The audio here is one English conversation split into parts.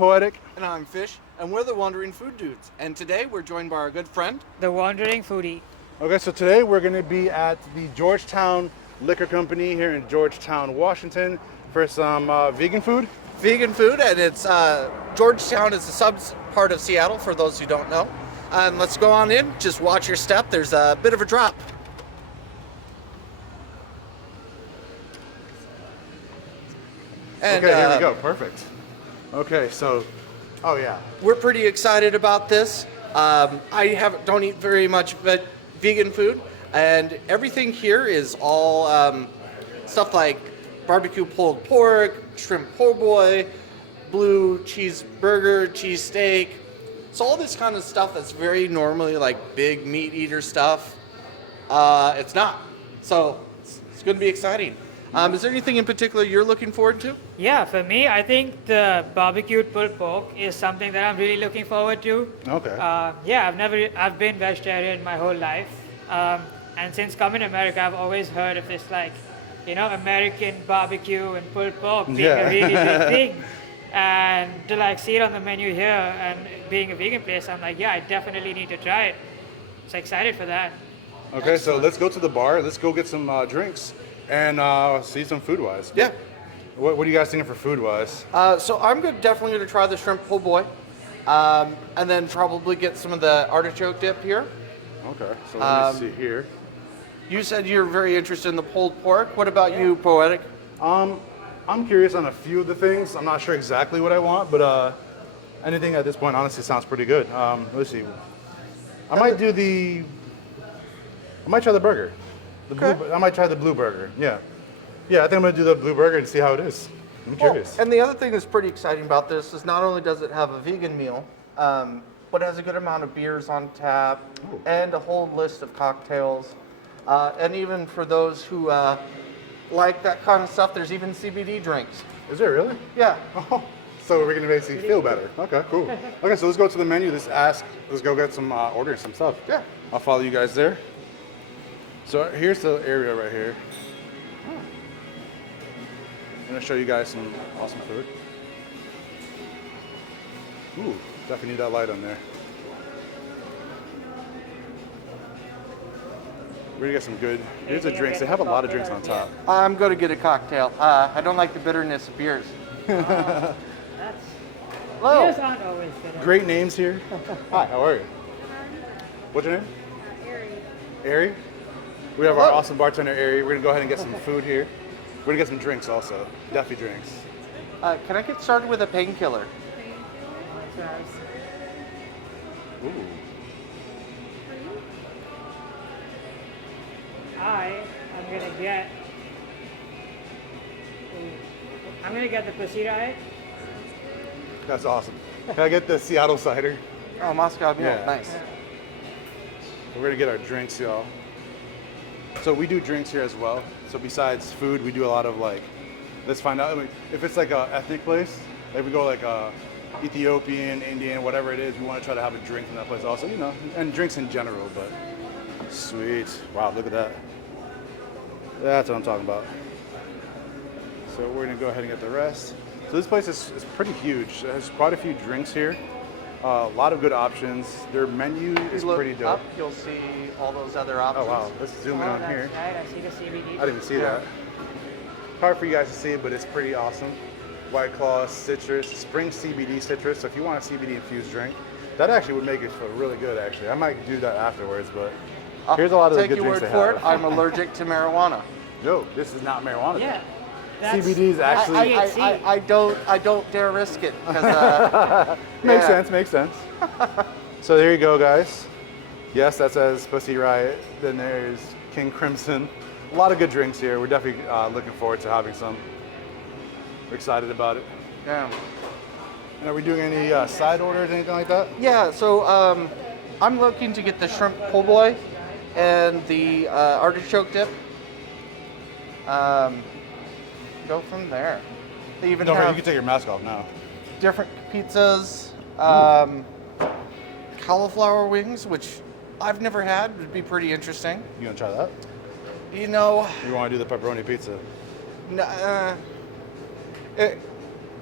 Poetic. And I'm Fish, and we're the Wandering Food Dudes. And today we're joined by our good friend, The Wandering Foodie. Okay, so today we're going to be at the Georgetown Liquor Company here in Georgetown, Washington for some vegan food. Vegan food, and it's Georgetown is a sub part of Seattle for those who don't know. And let's go on in, just watch your step. There's a bit of a drop. And, okay, here we go. Perfect. Okay, so, oh yeah. We're pretty excited about this. I don't eat very much vegan food, and everything here is all stuff like barbecue pulled pork, shrimp po' boy, blue cheeseburger, cheese steak. So all this kind of stuff that's very normally like big meat eater stuff. It's not. So it's going to be exciting. Is there anything in particular you're looking forward to? Yeah, for me, I think the barbecued pulled pork is something that I'm really looking forward to. Okay. I've been vegetarian my whole life. And since coming to America, I've always heard of this American barbecue and pulled pork being a really big thing. And to see it on the menu here and being a vegan place, I'm like, yeah, I definitely need to try it. So excited for that. Okay, so let's go to the bar. Let's go get some drinks and see some food-wise. Yeah. What are you guys thinking for food-wise? So I'm definitely going to try the shrimp po' boy, and then probably get some of the artichoke dip here. Okay, so let me see here. You said you're very interested in the pulled pork. What about you, Poetic? I'm curious on a few of the things. I'm not sure exactly what I want, but anything at this point honestly sounds pretty good. Let's see. I might try the burger. I might try the blue burger. Yeah. Yeah, I think I'm going to do the blue burger and see how it is. I'm curious. And the other thing that's pretty exciting about this is not only does it have a vegan meal, but it has a good amount of beers on tap and a whole list of cocktails. And even for those who like that kind of stuff, there's even CBD drinks. Is there really? Yeah. Oh, so we're going to basically feel better. Okay, cool. Okay, so let's go to the menu. Let's go get some, order some stuff. Yeah. I'll follow you guys there. So here's the area right here. I'm going to show you guys some awesome food. Ooh, definitely need that light on there. We're going to get some good, here's the drinks. They have a lot of drinks on top. I'm going to get a cocktail. I don't like the bitterness of beers. Beers Hello. aren't always good. Great names here. Hi, how are you? What's your name? Ari. We have our awesome bartender, Ari. We're going to go ahead and get some food here. We're going to get some drinks also. Definitely drinks. Can I get started with a painkiller? Ooh. I'm gonna get the Pasita egg. That's awesome. Can I get the Seattle cider? Oh, Moscow Mule. Yeah. Nice. We're going to get our drinks, y'all. So we do drinks here as well. So besides food, we do a lot of let's find out if it's like a ethnic place. Like we go Ethiopian, Indian, whatever it is. We want to try to have a drink from that place also, and drinks in general. But sweet, wow, look at that. That's what I'm talking about. So we're gonna go ahead and get the rest. So this place is pretty huge. It has quite a few drinks here. A lot of good options. Their menu is pretty dope. Up, you'll see all those other options. Oh wow, let's zoom in on here. Right, I see the CBD. I didn't even see that. Hard for you guys to see it, but it's pretty awesome. White Claw, citrus, spring CBD citrus. So if you want a CBD infused drink, that actually would make it feel really good actually. I might do that afterwards, but here's a lot of the good drinks they have. Take your word for it, I'm allergic to marijuana. No, this is not marijuana. Yeah. CBD is actually... I don't dare risk it. Makes sense. So there you go, guys. Yes, that says Pussy Riot. Then there's King Crimson. A lot of good drinks here. We're definitely looking forward to having some. We're excited about it. Yeah. And are we doing any side orders, anything like that? Yeah, so I'm looking to get the shrimp po' boy and the artichoke dip. Go from there. They even No, you have can take your mask off now. different pizzas, cauliflower wings, which I've never had. Would be pretty interesting. You gonna try that? You know, You want to do the pepperoni pizza?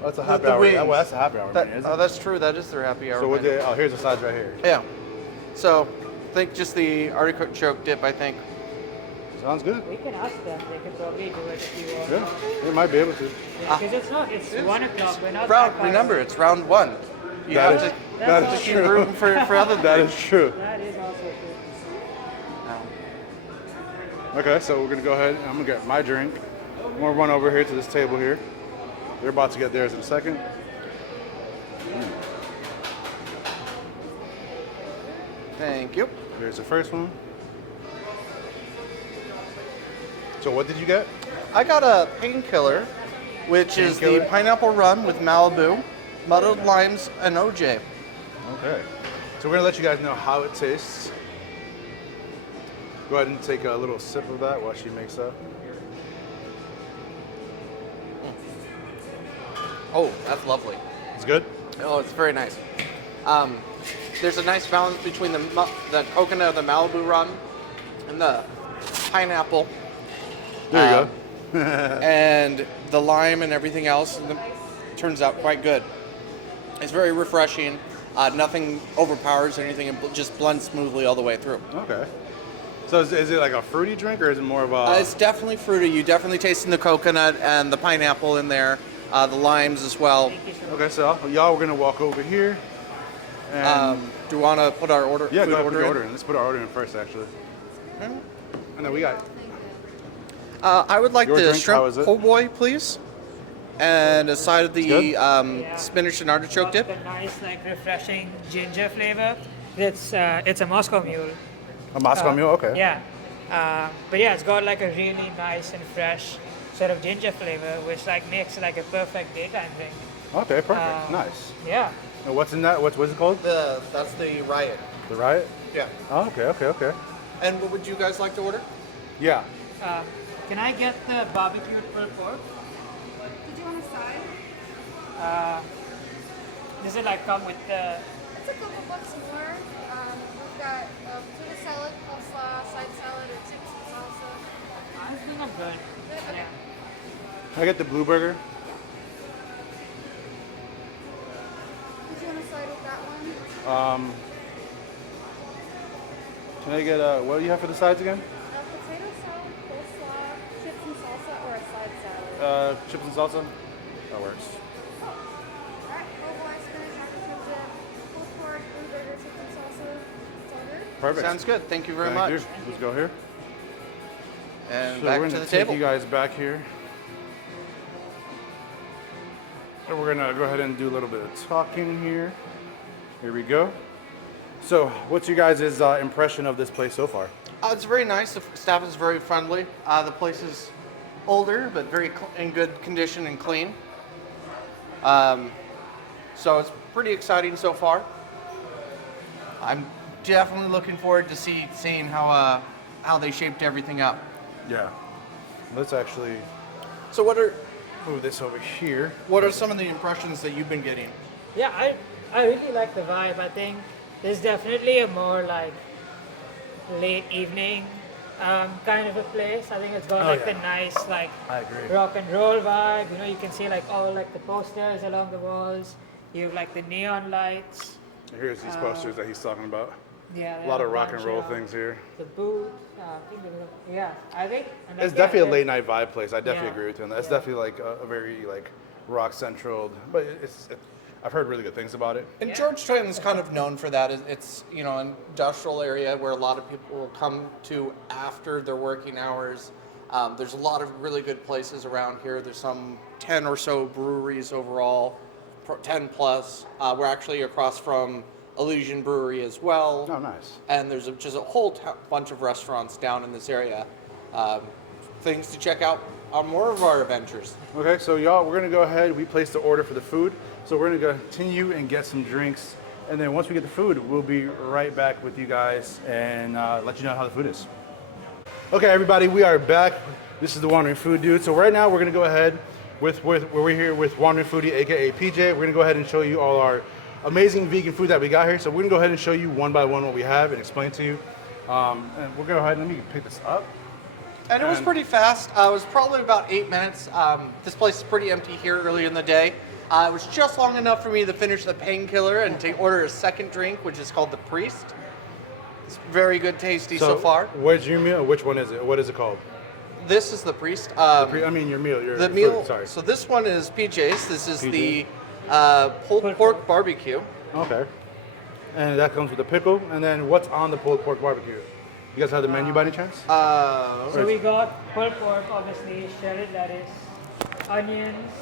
Oh, that's a happy the hour. wings. Well, that's a happy hour menu, isn't it? That's true. That is their happy hour. So what menu. here's the sides right here. Yeah. So, I think just the artichoke dip, I think. Sounds good. We can ask them. They could probably do it if you want. Yeah, they might be able to. Because it's 1 o'clock. We're not Round, that far. remember, it's round 1. You That have is- to that that's is awesome. keep true. room for other That is things. true. That is also true. Okay, so we're gonna go ahead. I'm gonna get my drink. I'm gonna run over here to this table here. They're about to get theirs in a second. Thank you. Here's the first one. So what did you get? I got a painkiller, which is the Painkiller? pineapple rum with Malibu, muddled limes, and OJ. Okay. So we're gonna let you guys know how it tastes. Go ahead and take a little sip of that while she makes that. Oh, that's lovely. It's good? Oh, it's very nice. There's a nice balance between the coconut, the Malibu rum, and the pineapple. There you go. And the lime and everything else. And turns out quite good. It's very refreshing. Nothing overpowers anything. It just blends smoothly all the way through. Okay. So is it like a fruity drink or is it more of a... It's definitely fruity. You definitely tasting the coconut and the pineapple in there. The limes as well. Thank you so much. Okay, so y'all, we're gonna walk over here. And Do you want to put our order? yeah, food go ahead, put your in? order in. Let's put our order in first, actually. And then we got... I would like Your the drink, how is shrimp it? po' boy, please. And a side of the good? Yeah. spinach and artichoke Got dip. the nice, like, refreshing ginger flavor. It's a Moscow Mule. A Moscow Mule? Okay. Yeah. But yeah, it's got like a really nice and fresh sort of ginger flavor, which like makes like a perfect daytime drink. Okay, perfect. Nice. Yeah. And what's in that? What's it called? That's the riot. The Riot? Yeah. Oh, okay. And what would you guys like to order? Yeah. Can I get the barbecued pulled pork? Did you want a side? Does it like come with the? It's a couple bucks more. We've got potato salad, coleslaw, side salad, or chips and salsa. I think I'm good. Good, okay. Yeah. Can I get the blue burger? Did you want a side with that one? Can I get what do you have for the sides again? Potato salad, coleslaw, chips and salsa, or a side salad. Chips and salsa. That works. Alright, boy, spinach, artichoke dip, pulled pork, blue burger, chips and salsa. It's all good. Perfect. Sounds good. Thank you very Thank much. you. Let's go here. And So back we're to gonna the take table. you guys back here. And we're gonna go ahead and do a little bit of talking here. Here we go. So, what's your guys' impression of this place so far? It's very nice. The staff is very friendly. The place is older, but very in good condition and clean. So it's pretty exciting so far. I'm definitely looking forward to seeing how they shaped everything up. Yeah. Let's actually So what move this over here. are some of the impressions that you've been getting? Yeah, I really like the vibe. I think there's definitely a more like late evening kind of a place. I think it's got like yeah. the nice like I agree. rock and roll vibe. You know, you can see like all like the posters along the walls. You have like the neon lights. Here's these posters that he's talking about. Yeah, A lot of there's rock and bunch roll of- things here. The booth. I think yeah, I think. And It's like, definitely a yeah, late night vibe place. I definitely Yeah. agree with you on that. It's Yeah. definitely like a very like rock central, but I've heard really good things about it. And Yeah. Georgetown is kind of known for that. It's an industrial area where a lot of people will come to after their working hours. There's a lot of really good places around here. There's some 10 or so breweries overall, 10 plus. We're actually across from Illusion Brewery as well. Oh, nice. And there's just a whole bunch of restaurants down in this area. Things to check out on more of our adventures. Okay, so y'all, we're gonna go ahead. We placed the order for the food, so we're gonna continue and get some drinks, and then once we get the food, we'll be right back with you guys and let you know how the food is. Okay, everybody, we are back. This is the Wandering Food Dude. So right now, we're gonna go ahead we're here with Wandering Foodie, aka PJ. We're gonna go ahead and show you all our amazing vegan food that we got here. So we're gonna go ahead and show you one by one what we have and explain to you. And we'll go ahead and let me pick this up. And it was And- pretty fast. It was probably about 8 minutes. This place is pretty empty here early in the day. It was just long enough for me to finish the painkiller and to order a second drink, which is called the Priest. It's very good, tasty so far. Where's your meal? Which one is it? What is it called? This is the Priest. I mean, your meal. Your the food, meal. sorry. So this one is PJ's. This is PJ. the pulled pork barbecue. Okay. And that comes with a pickle. And then what's on the pulled pork barbecue? You guys have the menu by any chance? So we got pulled pork, obviously, shredded lettuce, onions,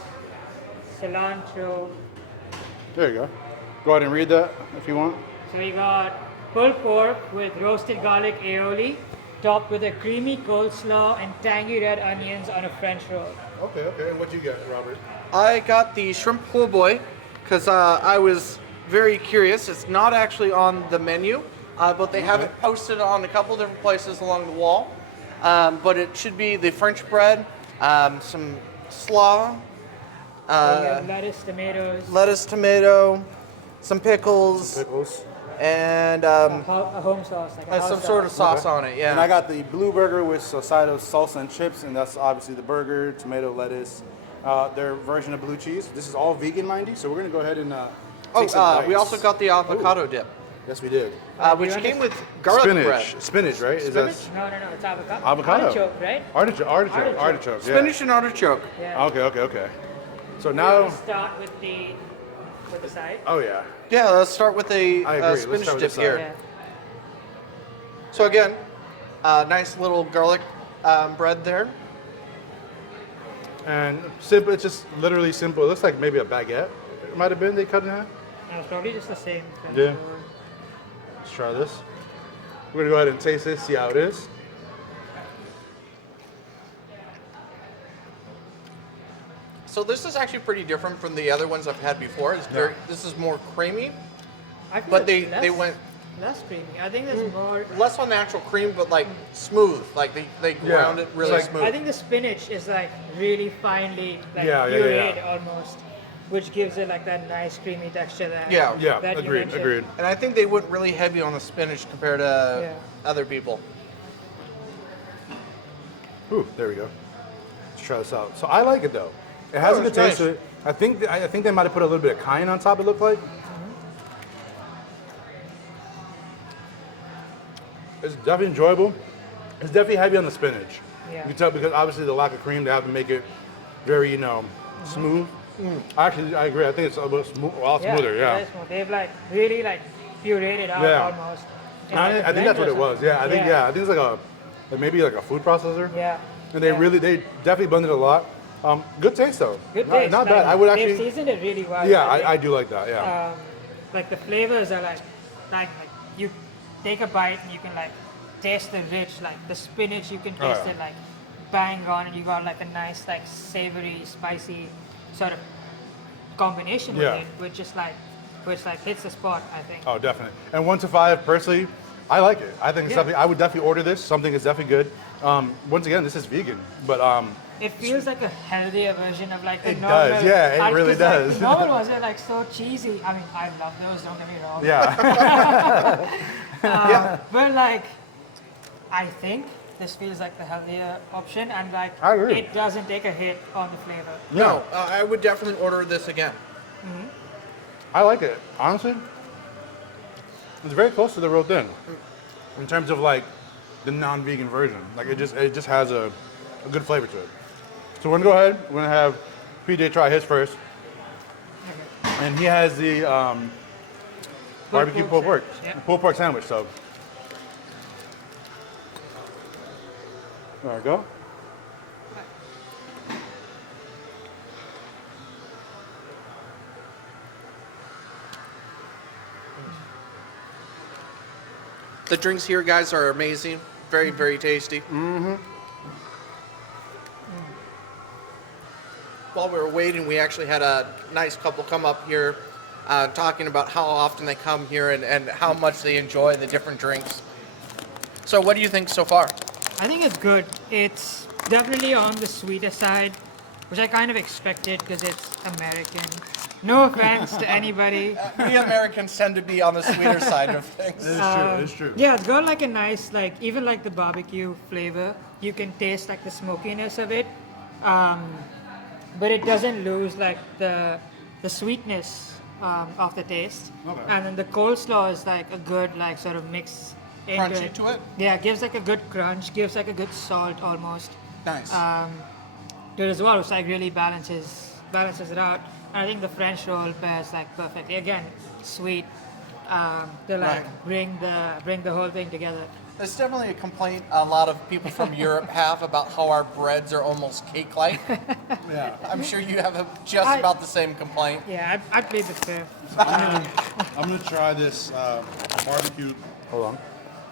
cilantro. There you go. Go ahead and read that if you want. So we got pulled pork with roasted garlic aioli, topped with a creamy coleslaw and tangy red onions on a French roll. Okay. And what you get, Robert? I got the shrimp po' boy because I was very curious. It's not actually on the menu, but they have it posted on a couple different places along the wall. But it should be the French bread, some slaw, We have lettuce, tomato, some pickles, and a home sauce, like a house some sort of sauce on it. Yeah. And I got the blue burger with a side of salsa and chips, and that's obviously the burger, tomato, lettuce, their version of blue cheese. This is all vegan, mind you, so we're gonna go ahead and take some bites. We also got the avocado dip, Yes, we did. which came with garlic bread. Spinach, right? Is that No, it's avocado. avocado? Artichoke, right? Artichoke. Yeah. Spinach and artichoke. Yeah. Okay. So We'll now, start with the side. oh yeah. Yeah, let's start with a I agree. Let's spinach start with dip the here. Yeah. So again, nice little garlic bread there. And simple. It's just literally simple. It looks like maybe a baguette. It might have been they cut in half. No, it's probably just the same. Yeah. Let's try this. We're gonna go ahead and taste this, see how it is. So this is actually pretty different from the other ones I've had before. It's this is more creamy, I feel but it's they went less creamy. I think there's more. less on natural cream, but like smooth. Like they ground it really It's like- smooth. I think the spinach is like really finely like Yeah. pureed almost, which gives it like that nice creamy texture that Yeah. Yeah, that you agreed. mentioned. And I think they went really heavy on the spinach compared to Yeah. other people. Ooh, there we go. Let's try this out. So I like it though. It has a good it's taste nice. to it. I think they might have put a little bit of cayenne on top. It looked like. It's definitely enjoyable. It's definitely heavy on the spinach. Yeah. You can tell because obviously the lack of cream, they have to make it very, smooth. Actually, I agree. I think it's a lot smoother. Yeah. very smooth. They've like really like pureed it out Yeah. almost. in, like, a I think that's what blender it or was. Yeah. I think something. I think it's like maybe like a food processor. Yeah. And they definitely blended a lot. Good taste though. Good Not- taste. Not like, bad. I would They've actually. seasoned it really well. Yeah, think. I do like that. Yeah. Like the flavors are like you take a bite and you can like taste the rich, like the spinach you can Oh, taste yeah. it like bang on, and you got like a nice like savory, spicy sort of combination Yeah. with it, which hits the spot, I think. Oh, definitely. And 1 to 5, personally, I like it. I think it's Yeah. definitely. I would definitely order this. Something is definitely good. Once again, this is vegan, but It feels like a healthier version of like the It normal. does, yeah, it like, really 'cause, like, does. the normal ones are like so cheesy. I mean, I love those. Don't get me wrong. yeah. But like, I think this feels like the healthier option, and like I agree. it doesn't take a hit on the flavor. No, I would definitely order this again. I like it. Honestly, it's very close to the real thing in terms of like the non-vegan version. Like it just has a good flavor to it. So we're gonna go ahead. We're gonna have PJ try his first, and he has the barbecue pulled pork, sandwich, yeah. pulled pork sandwich. So there we go. The drinks here, guys, are amazing. Very, very tasty. While we were waiting, we actually had a nice couple come up here talking about how often they come here and how much they enjoy the different drinks. So what do you think so far? I think it's good. It's definitely on the sweeter side, which I kind of expected because it's American. No offense to anybody. We Americans tend to be on the sweeter side of things. It's true. Yeah, it's got like a nice, like even like the barbecue flavor. You can taste like the smokiness of it, but it doesn't lose like the the sweetness of the taste, Okay. and then the coleslaw is like a good like sort of mix into Crunchy it. to it? Yeah, gives like a good crunch, gives like a good salt almost Nice. to it as well, which like really balances it out. And I think the French roll pairs like perfectly. Again, sweet. To like Right. bring the whole thing together. There's definitely a complaint a lot of people from Europe have about how our breads are almost cake-like. Yeah. I'm sure you have just I- about the same complaint. Yeah, I'd plead the fifth. I'm gonna try this barbecue. Hold on.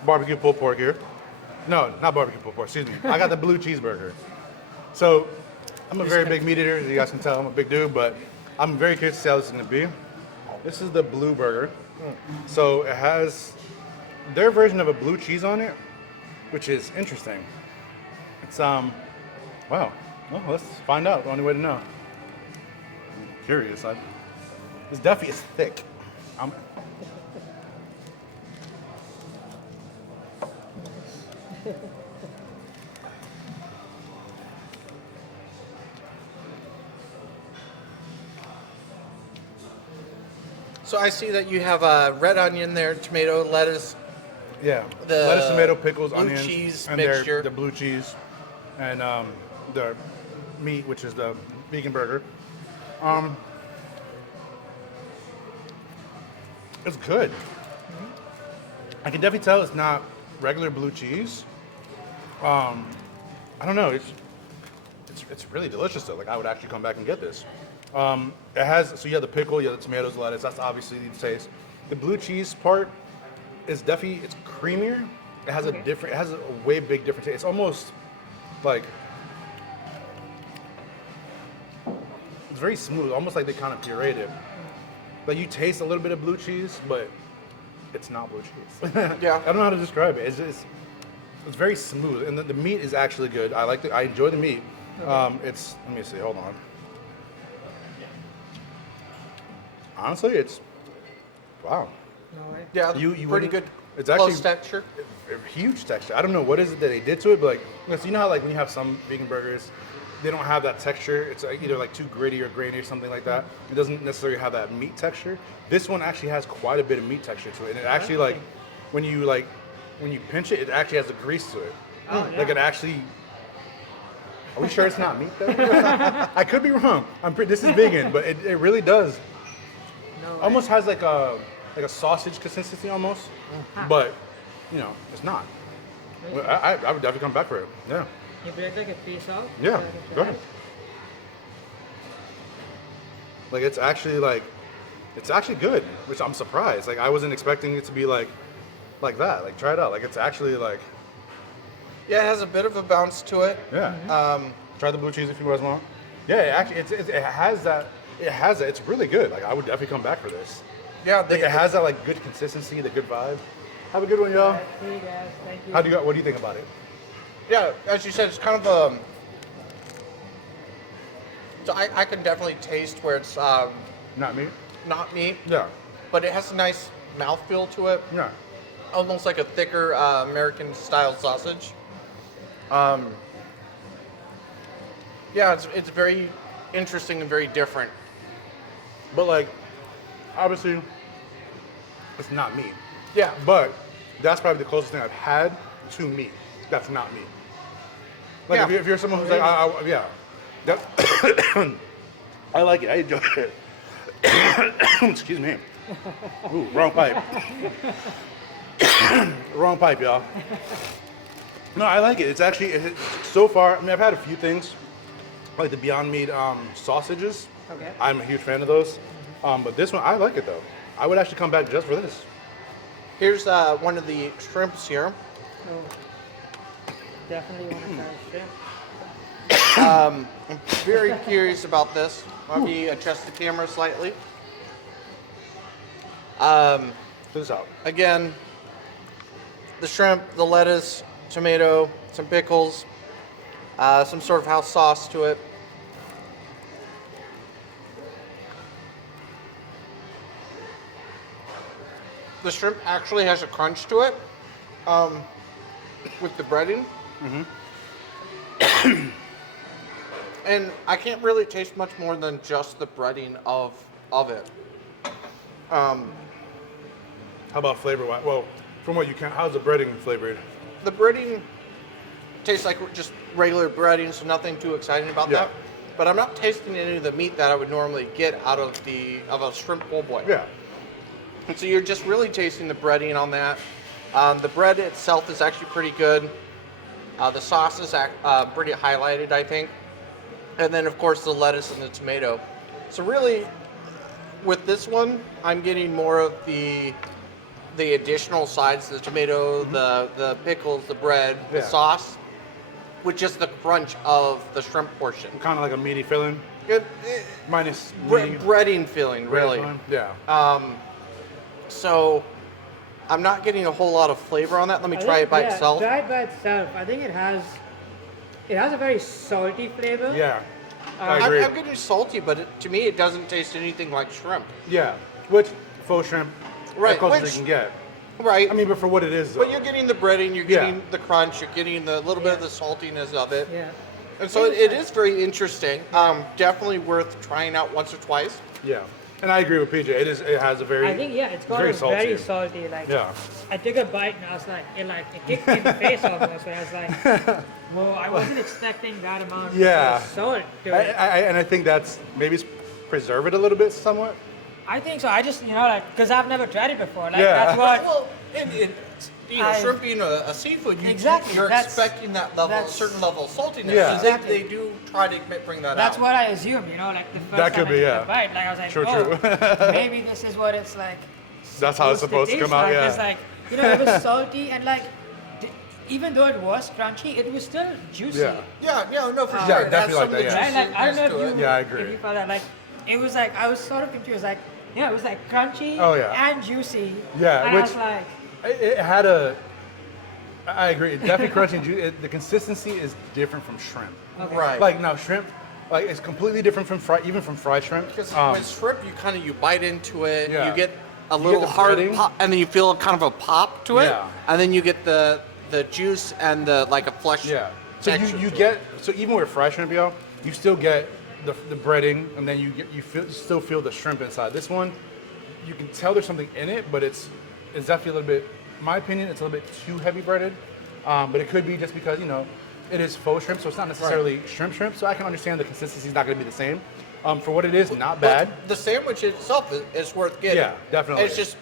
Barbecue pulled pork here. No, not barbecue pulled pork. Excuse me. I got the blue cheeseburger. So I'm a very big meat eater. As you guys can tell, I'm a big dude. But I'm very curious to see how this is gonna be. This is the blue burger. So it has their version of a blue cheese on it, which is interesting. It's wow. Well, let's find out. The only way to know. I'm curious. It's definitely it's thick. So I see that you have red onion there, tomato, lettuce. Yeah, The lettuce, tomato, pickles, blue onions, cheese and mixture. the blue cheese, and the meat, which is the vegan burger. It's good. I can definitely tell it's not regular blue cheese. I don't know. It's really delicious though. Like I would actually come back and get this. It has so you have the pickle, you have the tomatoes, lettuce. That's obviously the taste. The blue cheese part is definitely it's creamier. It has it has a way big different taste. It's almost like it's very smooth, almost like they kind of pureed it. Like you taste a little bit of blue cheese, but it's not blue cheese. Yeah. I don't know how to describe it. It's very smooth, and the meat is actually good. I enjoy the meat. It's let me see. Hold on. Honestly, it's wow. No way. Yeah, You pretty wouldn't- good. it's actually- close texture. A huge texture. I don't know what is it that they did to it, but like, you know how like when you have some vegan burgers, they don't have that texture. It's like either like too gritty or grainy or something like that. It doesn't necessarily have that meat texture. This one actually has quite a bit of meat texture to it, and it actually like when you pinch it, it actually has a grease to it. Oh, yeah. Like it actually. Are we sure it's not meat though? I could be wrong. This is vegan, but it really does. No way. Almost has like a sausage consistency almost, but you know it's not. Well, I would definitely come back for it. Yeah. You break like a piece out? Yeah. so I can Go try ahead. it? Like it's actually good, which I'm surprised. Like I wasn't expecting it to be like that. Like try it out. Like it's actually like Yeah, it has a bit of a bounce to it. yeah. Try the blue cheese if you guys want. Yeah, it has that. It has that. It's really good. Like I would definitely come back for this. Yeah, Like it has that like good consistency, the good vibe. Have a good one, y'all. Hey guys, thank you. What do you think about it? Yeah, as you said, it's kind of so I can definitely taste where it's Not me. not meat, Yeah. but it has a nice mouthfeel to it, Yeah. almost like a thicker American-style sausage. Yeah, it's very interesting and very different. But like, obviously, it's not meat. Yeah, But that's probably the closest thing I've had to meat. That's not meat. Like Yeah. if you're someone who's like, yeah, that, I like it. I enjoy it. Excuse me. Ooh, wrong pipe. Wrong pipe, y'all. No, I like it. It's actually so far. I mean, I've had a few things, like the Beyond Meat sausages. Okay. I'm a huge fan of those. But this one, I like it though. I would actually come back just for this. here's one of the shrimps here. So, definitely want to try shrimp. I'm very curious about this. Let me adjust the camera slightly. Check this out. Again, the shrimp, the lettuce, tomato, some pickles, some sort of house sauce to it. The shrimp actually has a crunch to it with the breading. And I can't really taste much more than just the breading of of it. How about flavor? Well, from what you can, how's the breading flavored? The breading tastes like just regular breading, so nothing too exciting about Yeah. that. But I'm not tasting any of the meat that I would normally get out of a shrimp po' boy. Yeah. And so you're just really tasting the breading on that. The bread itself is actually pretty good. The sauce is pretty highlighted, I think. And then, of course, the lettuce and the tomato. So really, with this one, I'm getting more of the additional sides, the tomato, the pickles, the bread, the Yeah. sauce, with just the crunch of the shrimp portion. Kind of like a meaty filling, minus meaty Breading feeling, bread really. filling. Yeah. So I'm not getting a whole lot of flavor on that. Let me try it by itself. Try it by itself. I think it has a very salty flavor. Yeah. I agree. I'm getting salty, but to me, it doesn't taste anything like shrimp. Yeah. Which faux shrimp, Right, as close as which- you can get. Right. I mean, but for what it is, though. But you're getting the breading, you're getting Yeah. the crunch, you're getting the little bit of the saltiness of it. Yeah. And so it is very interesting. Definitely worth trying out once or twice. Yeah. And I agree with PJ. It has a very. I think it's got very a very salty. salty. Like Yeah. I took a bite and I was like, it kicked me in the face almost. Where I was like, whoa, I wasn't expecting that amount Yeah. of salt to I, it. and I think that's maybe preserve it a little bit somewhat. I think so. I just because I've never tried it before. Like Yeah. that's what. Well, shrimp being a seafood, Exactly, you're that's- expecting that level, that's- certain level of saltiness. Yeah. So they do try to bring that That's out. what I assumed. Like the first That could time be, I yeah. took a bite, like I was like, True, oh, true. maybe this is what it's like. That's how it's supposed to taste come out. like. Yeah. It's like it was salty and even though it was crunchy, it was still juicy. Yeah. Yeah, no, for Yeah, sure. It has definitely some like of the that, Right? Like I don't know juiciness if to you, it. Yeah, I agree. if you felt that. Like it was like I was sort of confused. Like it was like crunchy Oh, yeah. and juicy. Yeah, and which- I was like, It had a. I agree. It's definitely crunchy and juicy. The consistency is different from shrimp. okay. Right. Like now, shrimp, like it's completely different from even from fried shrimp. Because Um, with shrimp, you bite into it, Yeah. you get a You little get the hard breading. pop, and then you feel kind of a pop to it, Yeah. and then you get the juice and the a flesh. yeah. So texture you to get it. so even with fried shrimp, y'all, you still get the breading, and then you still feel the shrimp inside. This one, you can tell there's something in it, but it's definitely a little bit. In my opinion, it's a little bit too heavy breaded. But it could be just because it is faux shrimp, so it's not necessarily shrimp. So I can understand the consistency is not going to be the same. For what it is, not bad. But the sandwich itself is worth getting. Yeah, definitely. It's just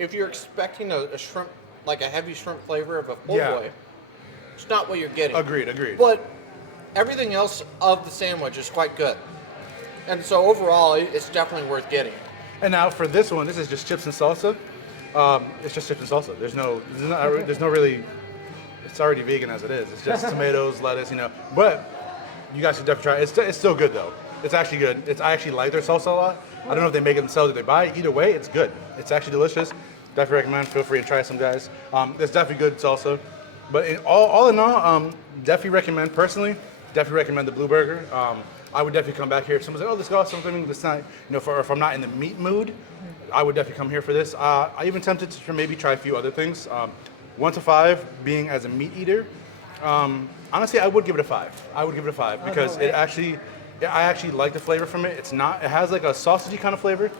if you're expecting a shrimp, like a heavy shrimp flavor of a po' Yeah. boy, it's not what you're getting. Agreed. But everything else of the sandwich is quite good, and so overall, it's definitely worth getting. And now for this one, this is just chips and salsa. It's just chips and salsa. There's no really. It's already vegan as it is. It's just tomatoes, lettuce, But you guys should definitely try it. It's still good though. It's actually good. I actually like their salsa a lot. I don't know if they make it themselves or they buy it. Either way, it's good. It's actually delicious. Definitely recommend. Feel free to try some, guys. It's definitely good salsa. But all in all, definitely recommend. Personally, definitely recommend the Blue Burger. I would definitely come back here. If someone's like, "Oh, let's go out something this night," if I'm not in the meat mood, I would definitely come here for this. I even tempted to maybe try a few other things. 1 to 5 being as a meat eater. Honestly, I would give it a 5. I would give it a 5 because I actually like the flavor from it. It has like a sausagey kind of flavor.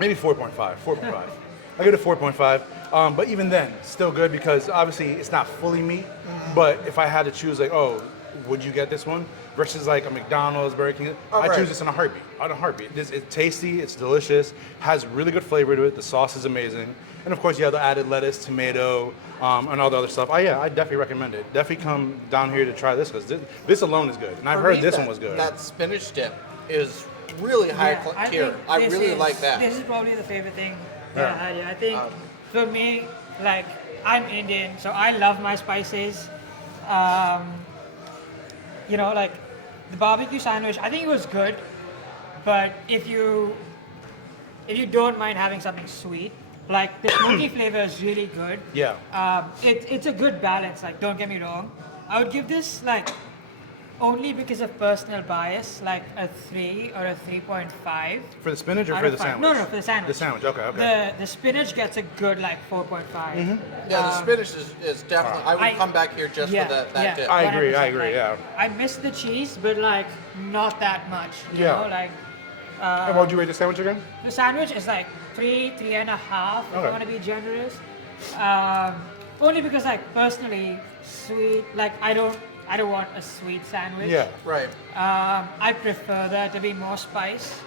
Maybe 4.5. 4.5. I give it a 4.5. But even then, still good because obviously it's not fully meat. But if I had to choose, would you get this one versus like a McDonald's, Burger King? I choose this in a heartbeat. It's tasty. It's delicious. Has really good flavor to it. The sauce is amazing. And of course, you have the added lettuce, tomato, and all the other stuff. I definitely recommend it. Definitely come down here to try this because this alone is good. And I've heard this one was good. That spinach dip is really high I tier. think I this really is- like that. This is probably the favorite thing that I Yeah. had here. I think for me, I'm Indian, so I love my spices. The barbecue sandwich, I think it was good, but if you don't mind having something sweet, the smoky flavor is really good. Yeah. It's a good balance. Don't get me wrong. I would give this only because of personal bias, a 3 or a 3.5. For the spinach or out for of the 5. sandwich? No, for the sandwich. The sandwich, okay. The spinach gets a good 4.5. Mm-hmm. Yeah, the spinach is definitely. I would come back here just yeah, for that yeah. dip. I agree, 100%, yeah. I miss the cheese, but not that much. You Yeah. know, And what would you rate the sandwich again? The sandwich is like 3.5 if Okay. I want to be generous. Only because like personally, sweet, like I don't want a sweet sandwich. Yeah. Right. I prefer there to be more spice.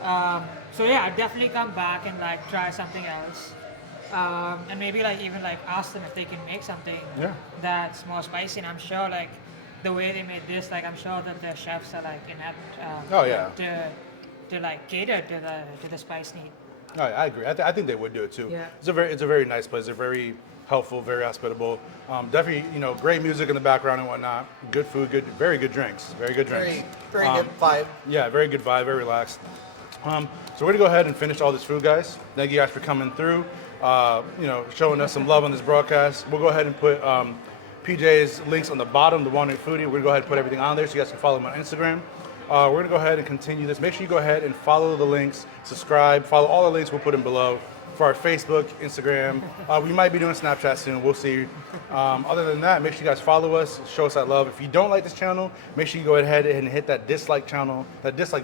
So yeah, I'd definitely come back and like try something else. And maybe like even like ask them if they can make something Yeah. that's more spicy. And I'm sure like the way they made this, like I'm sure that the chefs are like inept Oh, yeah. to like cater to the spice need. Oh, yeah, I agree. I think they would do it too. Yeah. It's a very nice place. They're very helpful, very hospitable. Definitely, great music in the background and whatnot. Good food, very good drinks. Very good drinks. Very good vibe. Yeah, very good vibe, very relaxed. So we're gonna go ahead and finish all this food, guys. Thank you guys for coming through. Showing us some love on this broadcast. We'll go ahead and put PJ's links on the bottom, the Wandering Foodie. We're gonna go ahead and put everything on there so you guys can follow him on Instagram. We're gonna go ahead and continue this. Make sure you go ahead and follow the links, subscribe, follow all the links we'll put in below for our Facebook, Instagram. We might be doing Snapchat soon. We'll see. Other than that, make sure you guys follow us, show us that love. If you don't like this channel, make sure you go ahead and hit that dislike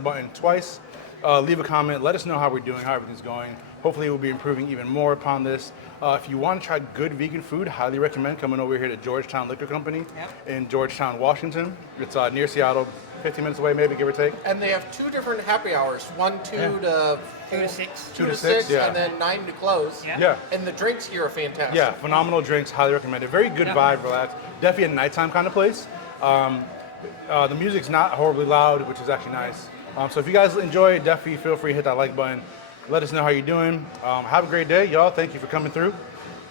button twice. Leave a comment. Let us know how we're doing, how everything's going. Hopefully, we'll be improving even more upon this. If you want to try good vegan food, highly recommend coming over here to Georgetown Liquor Company in Georgetown, Washington. It's near Seattle, 15 minutes away, maybe, give or take. And they have 2 different happy hours. 2 to 2 to 6. 2 to 6, yeah. and then 9 to close. Yeah. Yeah. And the drinks here are fantastic. Yeah, phenomenal drinks, highly recommended. Very good vibe, relaxed. Definitely a nighttime kind of place. The music's not horribly loud, which is actually nice. So if you guys enjoy it, definitely feel free to hit that like button. Let us know how you're doing. Have a great day, y'all. Thank you for coming through.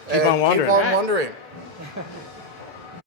Keep on wandering. Keep on wondering.